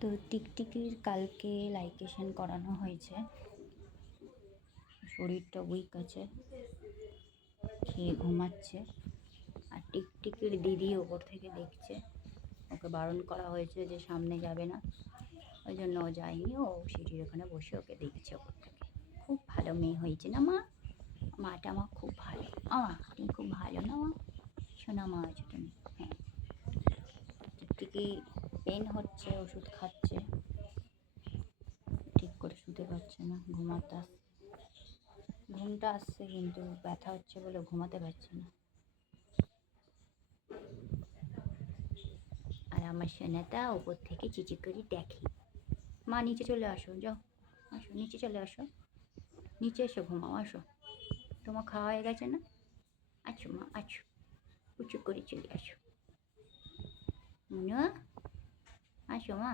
তো টিকটিকির কালকে লাইকেশন করানো হয়েছে, শরীরটা উইক আছে, খেয়ে ঘুমাচ্ছে। আর টিকটিকির দিদি ওপর থেকে দেখছে, ওকে বারণ করা হয়েছে যে সামনে যাবে না, ওই জন্য ও যায়নি। ও সিঁড়ির ওখানে বসে ওকে দেখছে ওপর থেকে। খুব ভালো মেয়ে হয়েছে না মা? মাটা আমার খুব ভালো। তুমি খুব ভালো না মা? শোনা মা আছো তুমি? হ্যাঁ। টিকটিকি পেন হচ্ছে, ওষুধ খাচ্ছে, ঠিক করে শুতে পারছে না, ঘুমটা আসছে কিন্তু ব্যথা হচ্ছে বলে ঘুমাতে পারছে না। আর আমার সোনাটা ওপর থেকে চিচি করে দেখে। মা নিচে চলে আসো, যাও, আসো নিচে চলে আসো, নিচে এসো, ঘুমাও, আসো। তোমার খাওয়া হয়ে গেছে না? আছো মা, আছো, উঁচু করে চলে আসো। মুনু, আসো মা।